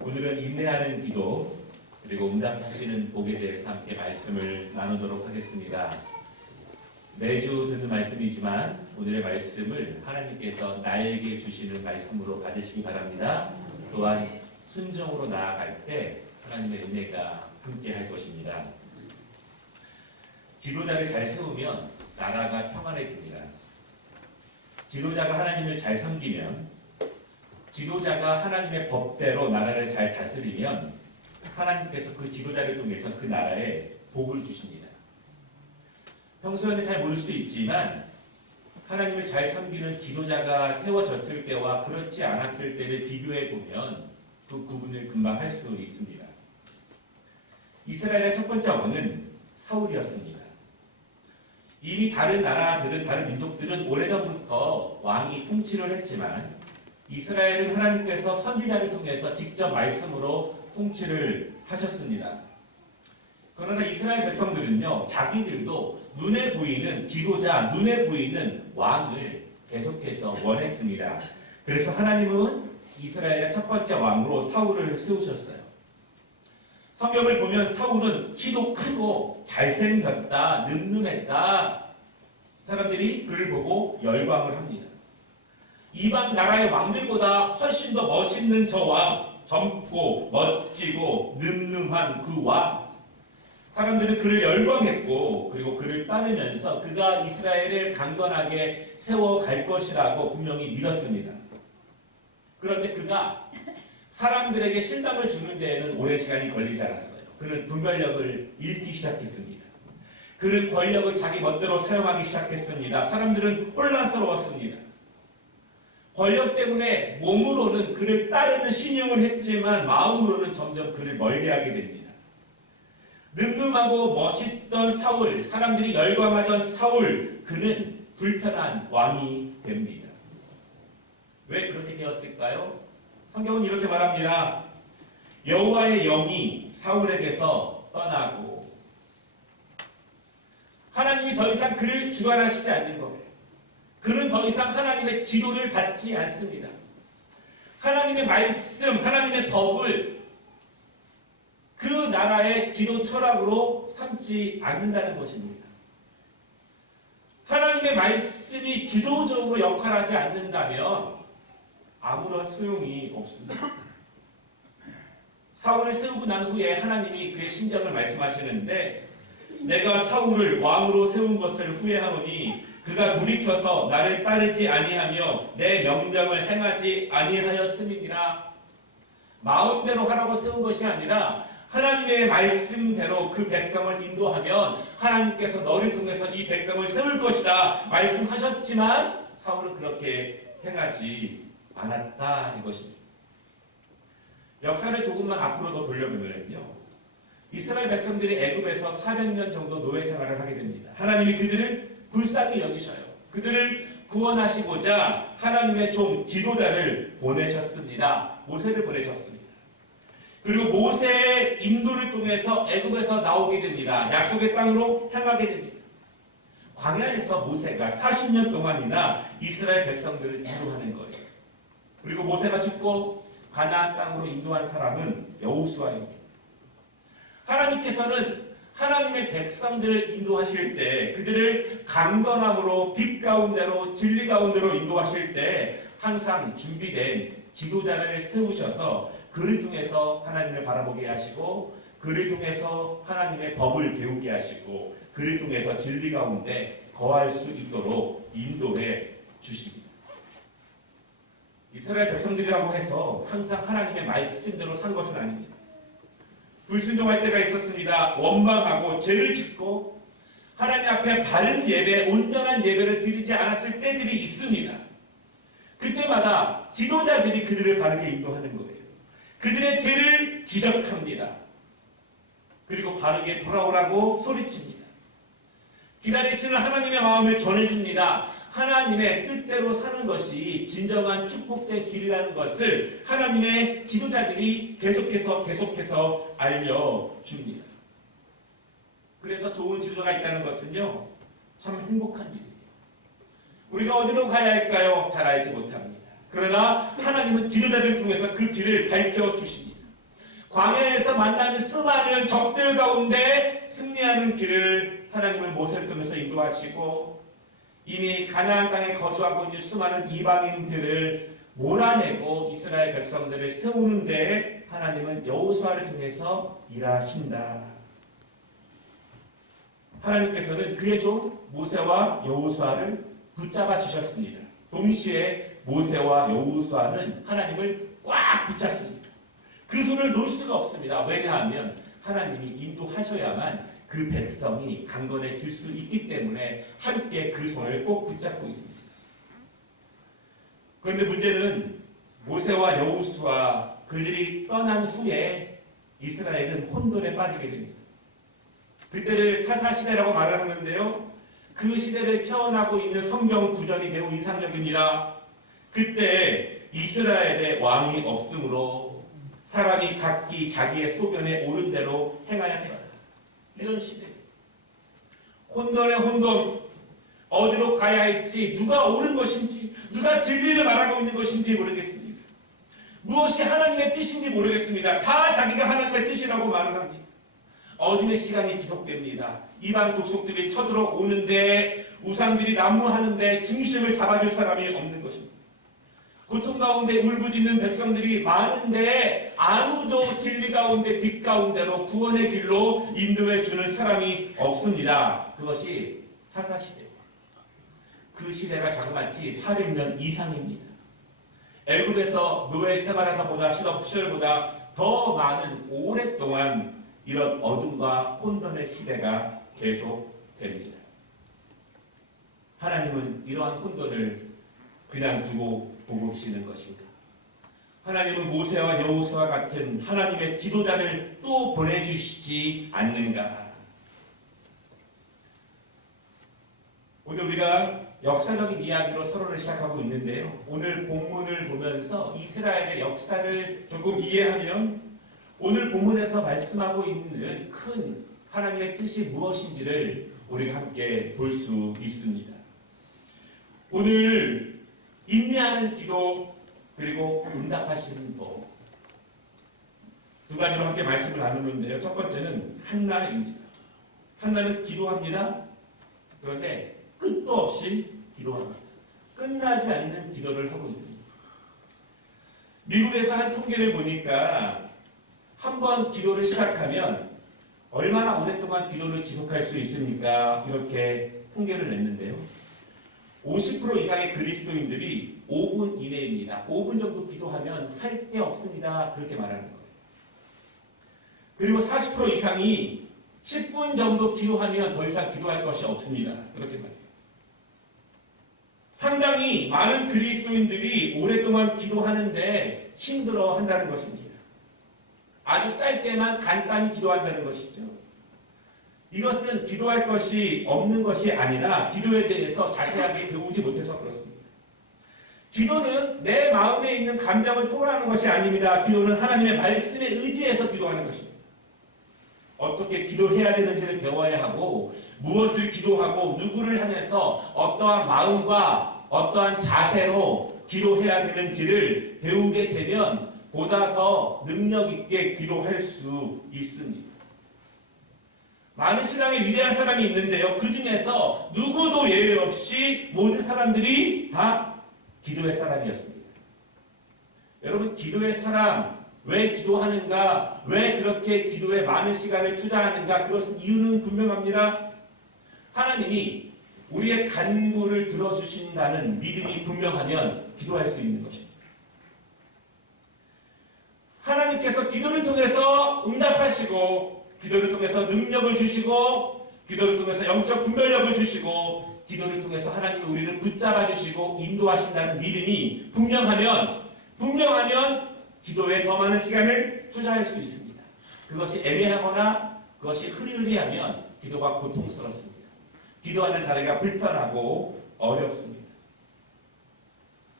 오늘은 인내하는 기도 그리고 응답하시는 복에 대해서 함께 말씀을 나누도록 하겠습니다. 매주 듣는 말씀이지만 오늘의 말씀을 하나님께서 나에게 주시는 말씀으로 받으시기 바랍니다. 또한 순종으로 나아갈 때 하나님의 은혜가 함께 할 것입니다. 지도자를 잘 세우면 나라가 평안해집니다. 지도자가 하나님을 잘 섬기면, 지도자가 하나님의 법대로 나라를 잘 다스리면 하나님께서 그 지도자를 통해서 그 나라에 복을 주십니다. 평소에는 잘 모를 수 있지만 하나님을 잘 섬기는 지도자가 세워졌을 때와 그렇지 않았을 때를 비교해 보면 그 구분을 금방 할 수 있습니다. 이스라엘의 첫 번째 왕은 사울이었습니다. 이미 다른 나라들은, 다른 민족들은 오래전부터 왕이 통치를 했지만 이스라엘은 하나님께서 선지자를 통해서 직접 말씀으로 통치를 하셨습니다. 그러나 이스라엘 백성들은요, 자기들도 눈에 보이는 지도자, 눈에 보이는 왕을 계속해서 원했습니다. 그래서 하나님은 이스라엘의 첫 번째 왕으로 사울을 세우셨어요. 성경을 보면 사울은 키도 크고 잘생겼다, 늠름했다. 사람들이 그를 보고 열광을 합니다. 이방 나라의 왕들보다 훨씬 더 멋있는 저 왕, 젊고 멋지고 늠름한 그 왕. 사람들은 그를 열광했고 그리고 그를 따르면서 그가 이스라엘을 강건하게 세워갈 것이라고 분명히 믿었습니다. 그런데 그가 사람들에게 실망을 주는 데에는 오랜 시간이 걸리지 않았어요. 그는 분별력을 잃기 시작했습니다. 그는 권력을 자기 멋대로 사용하기 시작했습니다. 사람들은 혼란스러웠습니다. 권력 때문에 몸으로는 그를 따르는 신용을 했지만 마음으로는 점점 그를 멀리하게 됩니다. 늠름하고 멋있던 사울, 사람들이 열광하던 사울, 그는 불편한 왕이 됩니다. 왜 그렇게 되었을까요? 성경은 이렇게 말합니다. 여호와의 영이 사울에게서 떠나고 하나님이 더 이상 그를 주관하시지 않는 거예요. 그는 더 이상 하나님의 지도를 받지 않습니다. 하나님의 말씀, 하나님의 법을 그 나라의 지도 철학으로 삼지 않는다는 것입니다. 하나님의 말씀이 지도적으로 역할하지 않는다면 아무런 소용이 없습니다. 사울을 세우고 난 후에 하나님이 그의 심정을 말씀하시는데 내가 사울을 왕으로 세운 것을 후회하노니 그가 돌이켜서 나를 따르지 아니하며 내 명령을 행하지 아니하였음이니라. 마음대로 하라고 세운 것이 아니라 하나님의 말씀대로 그 백성을 인도하면 하나님께서 너를 통해서 이 백성을 세울 것이다 말씀하셨지만 사울은 그렇게 행하지 않았다 이것입니다. 역사를 조금만 앞으로 더 돌려보면요, 이스라엘 백성들이 애굽에서 400년 정도 노예 생활을 하게 됩니다. 하나님이 그들을 불쌍히 여기셔요. 그들을 구원하시고자 하나님의 종 지도자를 보내셨습니다. 모세를 보내셨습니다. 그리고 모세의 인도를 통해서 애굽에서 나오게 됩니다. 약속의 땅으로 향하게 됩니다. 광야에서 모세가 40년 동안이나 이스라엘 백성들을 인도하는 거예요. 그리고 모세가 죽고 가나안 땅으로 인도한 사람은 여호수아입니다. 하나님께서는 하나님의 백성들을 인도하실 때 그들을 강건함으로 빛 가운데로 진리 가운데로 인도하실 때 항상 준비된 지도자를 세우셔서 그를 통해서 하나님을 바라보게 하시고 그를 통해서 하나님의 법을 배우게 하시고 그를 통해서 진리 가운데 거할 수 있도록 인도해 주십니다. 이스라엘 백성들이라고 해서 항상 하나님의 말씀대로 산 것은 아닙니다. 불순종할 때가 있었습니다. 원망하고 죄를 짓고 하나님 앞에 바른 예배, 온전한 예배를 드리지 않았을 때들이 있습니다. 그때마다 지도자들이 그들을 바르게 인도하는 거예요. 그들의 죄를 지적합니다. 그리고 바르게 돌아오라고 소리칩니다. 기다리시는 하나님의 마음을 전해줍니다. 하나님의 뜻대로 사는 것이 진정한 축복된 길이라는 것을 하나님의 지도자들이 계속해서 알려줍니다. 그래서 좋은 지도자가 있다는 것은요, 참 행복한 일이에요. 우리가 어디로 가야 할까요? 잘 알지 못합니다. 그러나 하나님은 지도자들을 통해서 그 길을 밝혀주십니다. 광야에서 만나는 수많은 적들 가운데 승리하는 길을 하나님은 모세를 통해서 인도하시고, 이미 가나안 땅에 거주하고 있는 수많은 이방인들을 몰아내고 이스라엘 백성들을 세우는 데 하나님은 여호수아를 통해서 일하신다. 하나님께서는 그의 종 모세와 여호수아를 붙잡아 주셨습니다. 동시에 모세와 여호수아는 하나님을 꽉 붙잡습니다. 그 손을 놓을 수가 없습니다. 왜냐하면 하나님이 인도하셔야만 그 백성이 강건해질 수 있기 때문에 함께 그 손을 꼭 붙잡고 있습니다. 그런데 문제는 모세와 여호수아 그들이 떠난 후에 이스라엘은 혼돈에 빠지게 됩니다. 그때를 사사시대라고 말을 하는데요. 그 시대를 표현하고 있는 성경 구절이 매우 인상적입니다. 그때 이스라엘의 왕이 없으므로 사람이 각기 자기의 소견에 옳은 대로 행하였더라. 이런 시대. 혼돈의 혼돈. 어디로 가야 할지, 누가 옳은 것인지, 누가 진리를 말하고 있는 것인지 모르겠습니다. 무엇이 하나님의 뜻인지 모르겠습니다. 다 자기가 하나님의 뜻이라고 말을 합니다. 어둠의 시간이 지속됩니다. 이방 족속들이 쳐들어오는데 우상들이 난무하는데 중심을 잡아줄 사람이 없는 것입니다. 고통 가운데 울부짖는 백성들이 많은데 아무도 진리 가운데 빛 가운데로 구원의 길로 인도해 주는 사람이 없습니다. 그것이 사사시대. 그 시대가 자그마치 400년 이상입니다. 애굽에서 노예 생활하다 보다 시절보다 더 많은 오랫동안 이런 어둠과 혼돈의 시대가 계속됩니다. 하나님은 이러한 혼돈을 그냥 두고 보고 계시는 것인가? 하나님은 모세와 여호수아 같은 하나님의 지도자를 또 보내주시지 않는가? 오늘 우리가 역사적인 이야기로 서로를 시작하고 있는데요. 오늘 본문을 보면서 이스라엘의 역사를 조금 이해하면 오늘 본문에서 말씀하고 있는 큰 하나님의 뜻이 무엇인지를 우리가 함께 볼 수 있습니다. 오늘 인내하는 기도 그리고 응답하시는 법 두 가지로 함께 말씀을 나누는데요. 첫 번째는 한나입니다. 한나는 기도합니다. 그런데 끝도 없이 기도합니다. 끝나지 않는 기도를 하고 있습니다. 미국에서 한 통계를 보니까 한 번 기도를 시작하면 얼마나 오랫동안 기도를 지속할 수 있습니까? 이렇게 통계를 냈는데요. 50% 이상의 그리스도인들이 5분 이내입니다. 5분 정도 기도하면 할 게 없습니다. 그렇게 말하는 거예요. 그리고 40% 이상이 10분 정도 기도하면 더 이상 기도할 것이 없습니다. 그렇게 말해요. 상당히 많은 그리스도인들이 오랫동안 기도하는데 힘들어 한다는 것입니다. 아주 짧게만 간단히 기도한다는 것이죠. 이것은 기도할 것이 없는 것이 아니라 기도에 대해서 자세하게 배우지 못해서 그렇습니다. 기도는 내 마음에 있는 감정을 토로하는 것이 아닙니다. 기도는 하나님의 말씀에 의지해서 기도하는 것입니다. 어떻게 기도해야 되는지를 배워야 하고 무엇을 기도하고 누구를 향해서 어떠한 마음과 어떠한 자세로 기도해야 되는지를 배우게 되면 보다 더 능력 있게 기도할 수 있습니다. 많은 신앙의 위대한 사람이 있는데요. 그 중에서 누구도 예외 없이 모든 사람들이 다 기도의 사람이었습니다. 여러분, 기도의 사람, 왜 기도하는가? 왜 그렇게 기도에 많은 시간을 투자하는가? 그것은 이유는 분명합니다. 하나님이 우리의 간구를 들어주신다는 믿음이 분명하면 기도할 수 있는 것입니다. 하나님께서 기도를 통해서 응답하시고 기도를 통해서 능력을 주시고 기도를 통해서 영적 분별력을 주시고 기도를 통해서 하나님이 우리를 붙잡아 주시고 인도하신다는 믿음이 분명하면 기도에 더 많은 시간을 투자할 수 있습니다. 그것이 애매하거나 그것이 흐리흐리하면 기도가 고통스럽습니다. 기도하는 자리가 불편하고 어렵습니다.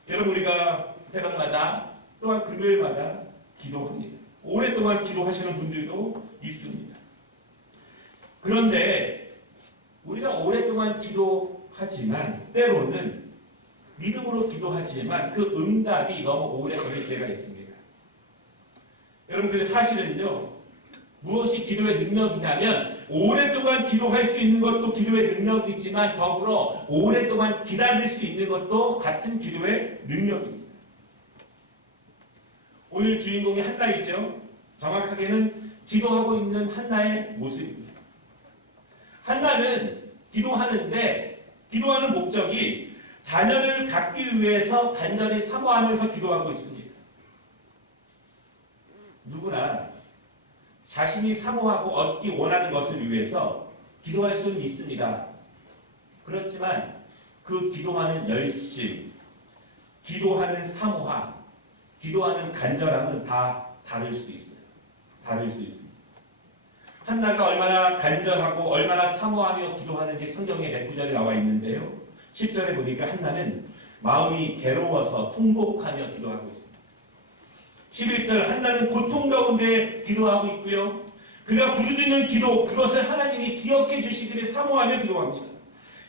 여러분, 우리가 새벽마다 또한 금요일마다 기도합니다. 오랫동안 기도하시는 분들도 있습니다. 그런데 우리가 오랫동안 기도하지만 때로는 믿음으로 기도하지만 그 응답이 너무 오래 걸릴 때가 있습니다. 여러분들 사실은요, 무엇이 기도의 능력이냐면 오랫동안 기도할 수 있는 것도 기도의 능력이지만 더불어 오랫동안 기다릴 수 있는 것도 같은 기도의 능력입니다. 오늘 주인공이 한나이죠. 정확하게는 기도하고 있는 한나의 모습입니다. 한나는 기도하는데 기도하는 목적이 자녀를 갖기 위해서 간절히 사모하면서 기도하고 있습니다. 누구나 자신이 사모하고 얻기 원하는 것을 위해서 기도할 수는 있습니다. 그렇지만 그 기도하는 열심, 기도하는 사모함, 기도하는 간절함은 다 다를 수 있어요. 다를 수 있습니다. 한나가 얼마나 간절하고 얼마나 사모하며 기도하는지 성경에 몇 구절이 나와 있는데요. 10절에 보니까 한나는 마음이 괴로워서 통곡하며 기도하고 있습니다. 11절 한나는 고통 가운데 기도하고 있고요. 그가 부르짖는 기도, 그것을 하나님이 기억해 주시기를 사모하며 기도합니다.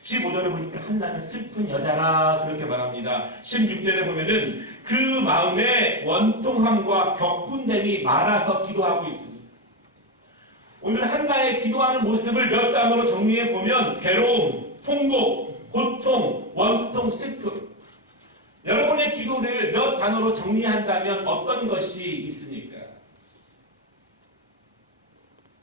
15절에 보니까 한나는 슬픈 여자라 그렇게 말합니다. 16절에 보면은 그 마음에 원통함과 격분됨이 많아서 기도하고 있습니다. 오늘 한나의 기도하는 모습을 몇 단어로 정리해 보면 괴로움, 통곡, 고통, 원통, 슬픔. 여러분의 기도를 몇 단어로 정리한다면 어떤 것이 있습니까?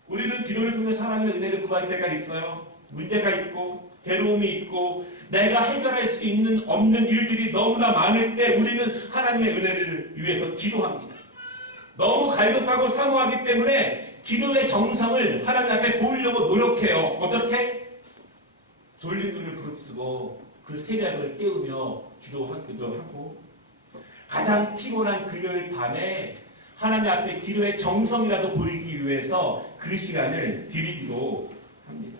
우리는 기도를 통해서 하나님의 은혜를 구할 때가 있어요. 문제가 있고 괴로움이 있고 내가 해결할 수 있는 없는 일들이 너무나 많을 때 우리는 하나님의 은혜를 위해서 기도합니다. 너무 갈급하고 사모하기 때문에 기도의 정성을 하나님 앞에 보이려고 노력해요. 어떻게? 졸린 눈을 부릅쓰고 그 새벽을 깨우며 기도하기도 하고 가장 피곤한 금요일 밤에 하나님 앞에 기도의 정성이라도 보이기 위해서 그 시간을 드리기도 합니다.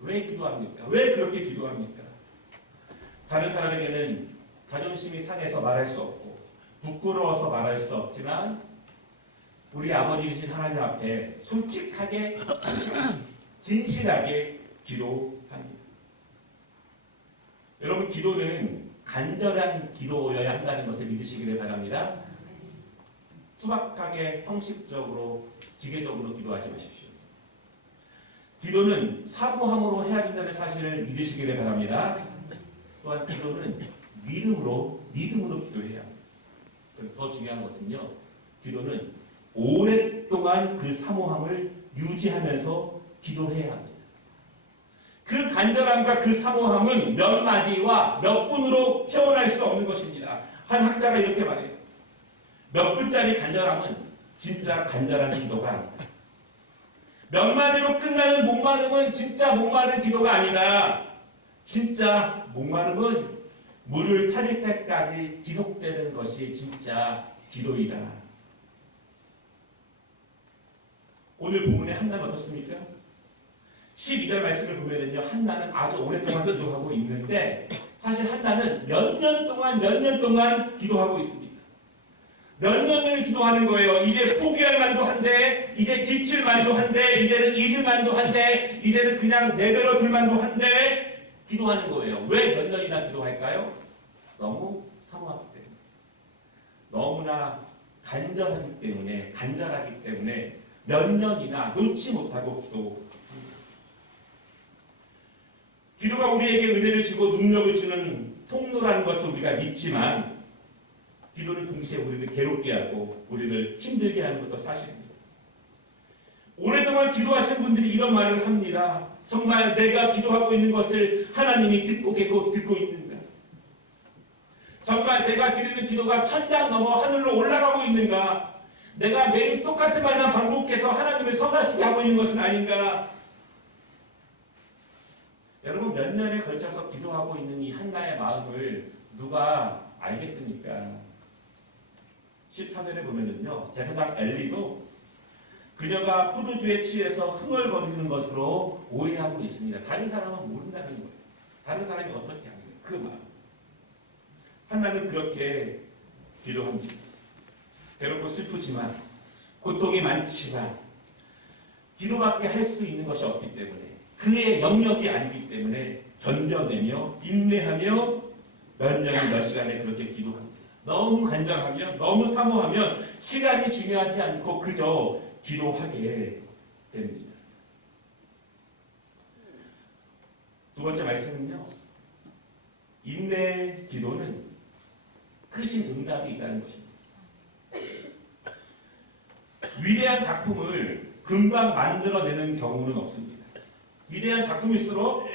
왜 기도합니까? 왜 그렇게 기도합니까? 다른 사람에게는 자존심이 상해서 말할 수 없고 부끄러워서 말할 수 없지만 우리 아버지이신 하나님 앞에 솔직하게 진실하게 기도합니다. 여러분 기도는 간절한 기도여야 한다는 것을 믿으시기를 바랍니다. 투박하게 형식적으로 기계적으로 기도하지 마십시오. 기도는 사모함으로 해야 된다는 사실을 믿으시기를 바랍니다. 또한 기도는 믿음으로 기도해야 합니다. 더 중요한 것은요. 기도는 오랫동안 그 사모함을 유지하면서 기도해야 합니다. 그 간절함과 그 사모함은 몇 마디와 몇 분으로 표현할 수 없는 것입니다. 한 학자가 이렇게 말해요. 몇 분짜리 간절함은 진짜 간절한 기도가 아니다. 몇 마디로 끝나는 목마름은 진짜 목마른 기도가 아니다. 진짜 목마름은 물을 찾을 때까지 지속되는 것이 진짜 기도이다. 오늘 본문의 한나는 어떻습니까? 12절 말씀을 보면은요, 한나는 아주 오랫동안 기도하고 있는데, 사실 한나는 몇 년 동안 기도하고 있습니다. 몇 년을 기도하는 거예요. 이제 포기할 만도 한데, 이제 지칠 만도 한데, 이제는 잊을 만도 한데, 이제는 그냥 내버려 둘 만도 한데, 기도하는 거예요. 왜 몇 년이나 기도할까요? 너무 사모하기 때문에. 너무나 간절하기 때문에, 몇 년이나 놓지 못하고 기도합니다. 기도가 우리에게 은혜를 주고 능력을 주는 통로라는 것을 우리가 믿지만 기도는 동시에 우리를 괴롭게 하고 우리를 힘들게 하는 것도 사실입니다. 오랫동안 기도하신 분들이 이런 말을 합니다. 정말 내가 기도하고 있는 것을 하나님이 듣고 있는가? 정말 내가 드리는 기도가 천장 넘어 하늘로 올라가고 있는가? 내가 매일 똑같은 말만 반복해서 하나님을 성하시게 하고 있는 것은 아닌가? 여러분 몇 년에 걸쳐서 기도하고 있는 이 한나의 마음을 누가 알겠습니까? 14절에 보면은요, 제사장 엘리도 그녀가 포도주에 취해서 흥얼거리는 것으로 오해하고 있습니다. 다른 사람은 모른다는 거예요. 다른 사람이 어떻게 하는 거예요? 그 마음. 한나는 그렇게 기도합니다. 괴롭고 슬프지만 고통이 많지만 기도밖에 할 수 있는 것이 없기 때문에 그의 영역이 아니기 때문에 견뎌내며 인내하며 몇 년, 몇 시간에 그렇게 기도합니다. 너무 간절하면, 너무 사모하면 시간이 중요하지 않고 그저 기도하게 됩니다. 두 번째 말씀은요. 인내의 기도는 크신 응답이 있다는 것입니다. 위대한 작품을 금방 만들어내는 경우는 없습니다. 위대한 작품일수록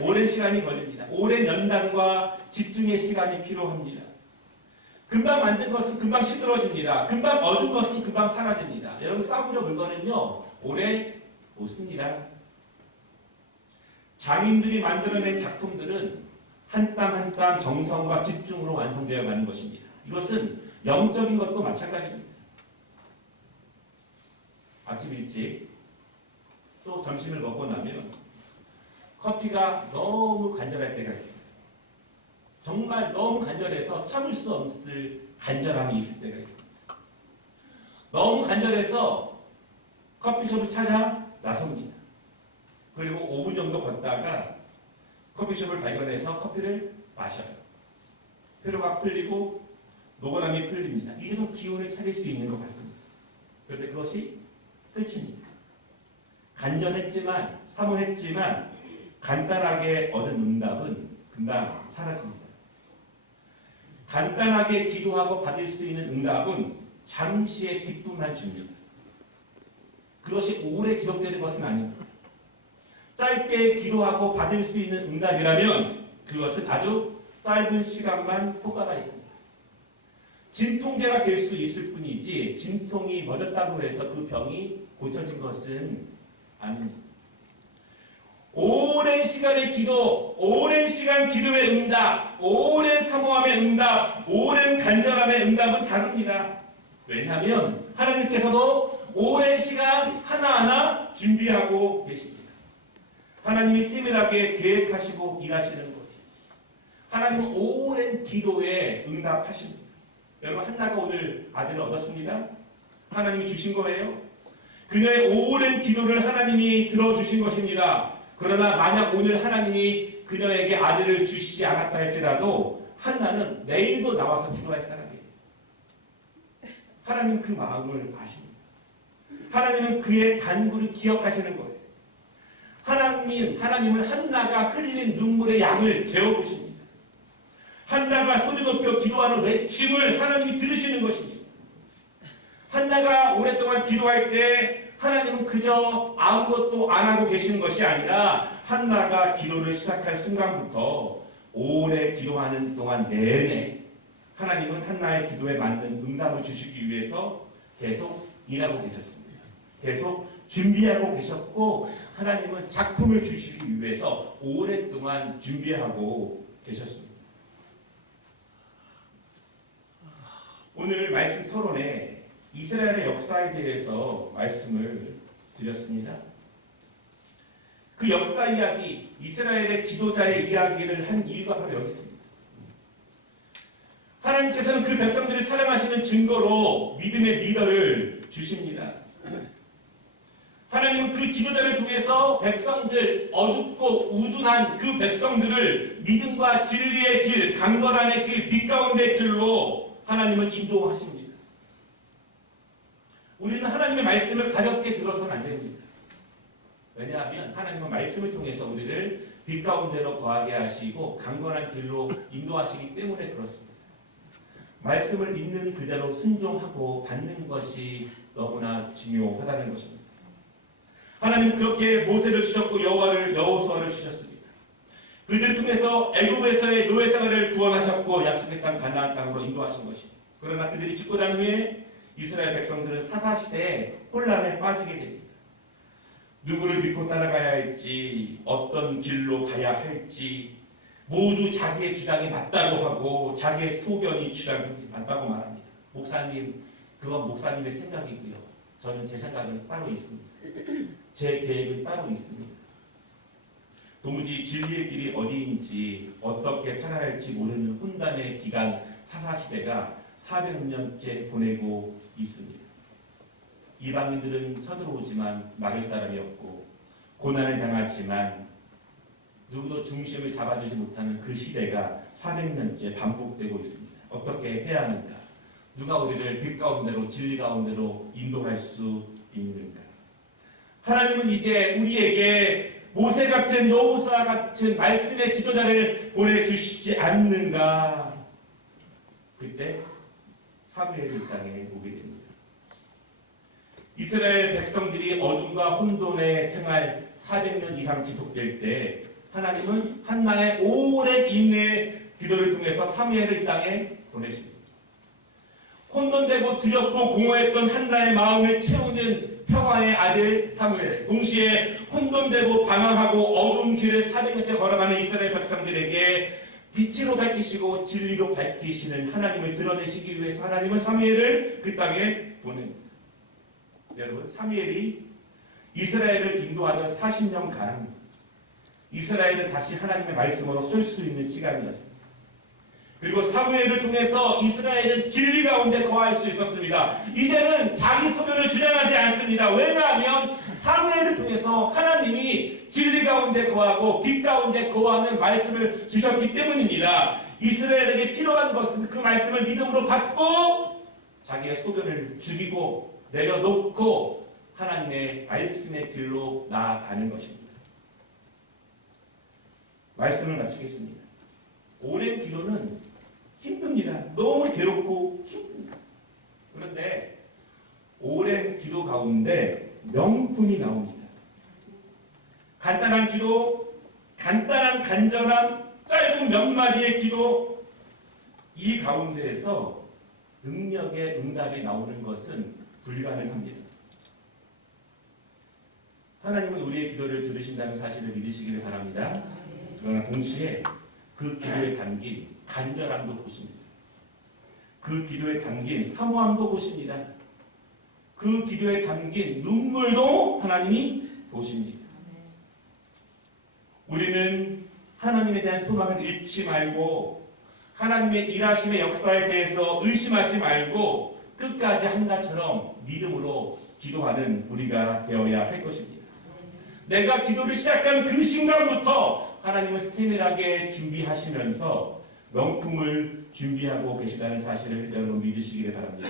오랜 시간이 걸립니다. 오랜 연단과 집중의 시간이 필요합니다. 금방 만든 것은 금방 시들어집니다. 금방 얻은 것은 금방 사라집니다. 여러분 싸구려 물건은요 오래 못 씁니다. 장인들이 만들어낸 작품들은 한 땀 한 땀 정성과 집중으로 완성되어 가는 것입니다. 이것은 영적인 것도 마찬가지입니다. 아침 일찍 또 점심을 먹고 나면 커피가 너무 간절할 때가 있습니다. 정말 너무 간절해서 참을 수 없을 간절함이 있을 때가 있습니다. 너무 간절해서 커피숍을 찾아 나섭니다. 그리고 5분 정도 걷다가 커피숍을 발견해서 커피를 마셔요. 피로가 풀리고 노곤함이 풀립니다. 이제 좀 기운을 차릴 수 있는 것 같습니다. 그런데 그것이 끝입니다. 간절했지만 사모했지만 간단하게 얻은 응답은 금방 사라집니다. 간단하게 기도하고 받을 수 있는 응답은 잠시의 기쁨만 줍니다. 그것이 오래 지속되는 것은 아닙니다. 짧게 기도하고 받을 수 있는 응답이라면 그것은 아주 짧은 시간만 효과가 있습니다. 진통제가 될 수 있을 뿐이지 진통이 멎었다고 해서 그 병이 고쳐진 것은 아닙니다. 오랜 시간의 기도, 오랜 시간 기도의 응답, 오랜 사모함의 응답, 오랜 간절함의 응답은 다릅니다. 왜냐하면 하나님께서도 오랜 시간 하나하나 준비하고 계십니다. 하나님이 세밀하게 계획하시고 일하시는 것이 하나님은 오랜 기도에 응답하십니다. 여러분 한나가 오늘 아들을 얻었습니다. 하나님이 주신 거예요. 그녀의 오랜 기도를 하나님이 들어주신 것입니다. 그러나 만약 오늘 하나님이 그녀에게 아들을 주시지 않았다 할지라도 한나는 내일도 나와서 기도할 사람이에요. 하나님은 그 마음을 아십니다. 하나님은 그의 간구를 기억하시는 거예요. 하나님은 한나가 흘린 눈물의 양을 재어보십니다. 한나가 소리 높여 기도하는 외침을 하나님이 들으시는 것입니다. 한나가 오랫동안 기도할 때 하나님은 그저 아무것도 안 하고 계시는 것이 아니라 한나가 기도를 시작할 순간부터 오래 기도하는 동안 내내 하나님은 한나의 기도에 맞는 응답을 주시기 위해서 계속 일하고 계셨습니다. 계속 준비하고 계셨고 하나님은 작품을 주시기 위해서 오랫동안 준비하고 계셨습니다. 오늘 말씀 서론에 이스라엘의 역사에 대해서 말씀을 드렸습니다. 그 역사 이야기, 이스라엘의 지도자의 이야기를 한 이유가 바로 여기 있습니다. 하나님께서는 그 백성들을 사랑하시는 증거로 믿음의 리더를 주십니다. 하나님은 그 지도자를 통해서 백성들, 어둡고 우둔한 그 백성들을 믿음과 진리의 길, 강건함의 길, 빛 가운데의 길로 하나님은 인도하십니다. 우리는 하나님의 말씀을 가볍게 들어서는 안 됩니다. 왜냐하면 하나님은 말씀을 통해서 우리를 빛 가운데로 거하게 하시고 강건한 길로 인도하시기 때문에 그렇습니다. 말씀을 있는 그대로 순종하고 받는 것이 너무나 중요하다는 것입니다. 하나님은 그렇게 모세를 주셨고 여호수아를 주셨습니다. 그들을 통해서 애굽에서의 노예 생활을 구원하셨고 약속의 땅 가나안 땅으로 인도하신 것입니다. 그러나 그들이 죽고 난 후에 이스라엘 백성들은 사사시대에 혼란에 빠지게 됩니다. 누구를 믿고 따라가야 할지, 어떤 길로 가야 할지, 모두 자기의 주장이 맞다고 하고 자기의 소견이 주장이 맞다고 말합니다. 목사님, 그건 목사님의 생각이고요. 저는 제 생각은 따로 있습니다. 제 계획은 따로 있습니다. 도무지 진리의 길이 어디인지 어떻게 살아야 할지 모르는 혼란의 기간 사사시대가 400년째 보내고 있습니다. 이방인들은 쳐들어오지만 막을 사람이 없고 고난을 당하지만 누구도 중심을 잡아주지 못하는 그 시대가 400년째 반복되고 있습니다. 어떻게 해야 하는가? 누가 우리를 빛 가운데로 진리 가운데로 인도할 수 있는가? 하나님은 이제 우리에게 모세 같은 여호수아 같은 말씀의 지도자를 보내주시지 않는가? 그때 사무엘이 이 땅에 오게 됩니다. 이스라엘 백성들이 어둠과 혼돈의 생활 400년 이상 지속될 때 하나님은 한나의 오랜 인내의 기도를 통해서 사무엘을 이 땅에 보내십니다. 혼돈되고 두렵고 공허했던 한나의 마음을 채우는 평화의 아들 사무엘, 동시에 혼돈되고 방황하고 어두운 길을 400년째 걸어가는 이스라엘 백성들에게 빛으로 밝히시고 진리로 밝히시는 하나님을 드러내시기 위해서 하나님은 사무엘을 그 땅에 보냅니다. 여러분, 사무엘이 이스라엘을 인도하던 40년간 이스라엘은 다시 하나님의 말씀으로 설 수 있는 시간이었습니다. 그리고 사무엘을 통해서 이스라엘은 진리 가운데 거할 수 있었습니다. 이제는 자기 소견을 주장하지 않습니다. 왜냐하면 사무엘을 통해서 하나님이 진리 가운데 거하고 빛 가운데 거하는 말씀을 주셨기 때문입니다. 이스라엘에게 필요한 것은 그 말씀을 믿음으로 받고 자기의 소견을 죽이고 내려놓고 하나님의 말씀의 길로 나아가는 것입니다. 말씀을 마치겠습니다. 오랜 기도는 힘듭니다. 너무 괴롭고 힘듭니다. 그런데 오랜 기도 가운데 명품이 나옵니다. 간단한 기도, 간단한 간절함, 짧은 몇 마디의 기도, 이 가운데에서 능력의 응답이 나오는 것은 불가능합니다. 하나님은 우리의 기도를 들으신다는 사실을 믿으시기를 바랍니다. 그러나 동시에 그 기도에 담긴 간절함도 보십니다. 그 기도에 담긴 사모함도 보십니다. 그 기도에 담긴 눈물도 하나님이 보십니다. 우리는 하나님에 대한 소망을 잃지 말고 하나님의 일하심의 역사에 대해서 의심하지 말고 끝까지 한나처럼 믿음으로 기도하는 우리가 되어야 할 것입니다. 내가 기도를 시작한 그 순간부터 하나님은 세밀하게 준비하시면서 명품을 준비하고 계시다는 사실을 여러분 믿으시기를 바랍니다.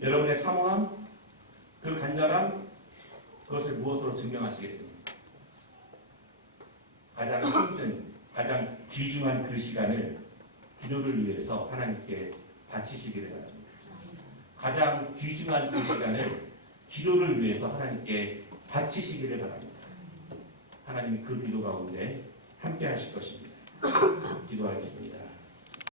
여러분의 사모함, 그 간절함, 그것을 무엇으로 증명하시겠습니까? 가장 힘든, 가장 귀중한 그 시간을 기도를 위해서 하나님께 바치시기를 바랍니다. 가장 귀중한 그 시간을 기도를 위해서 하나님께 바치시기를 바랍니다. 하나님 그 기도 가운데 함께 하실 것입니다. 기도하겠습니다.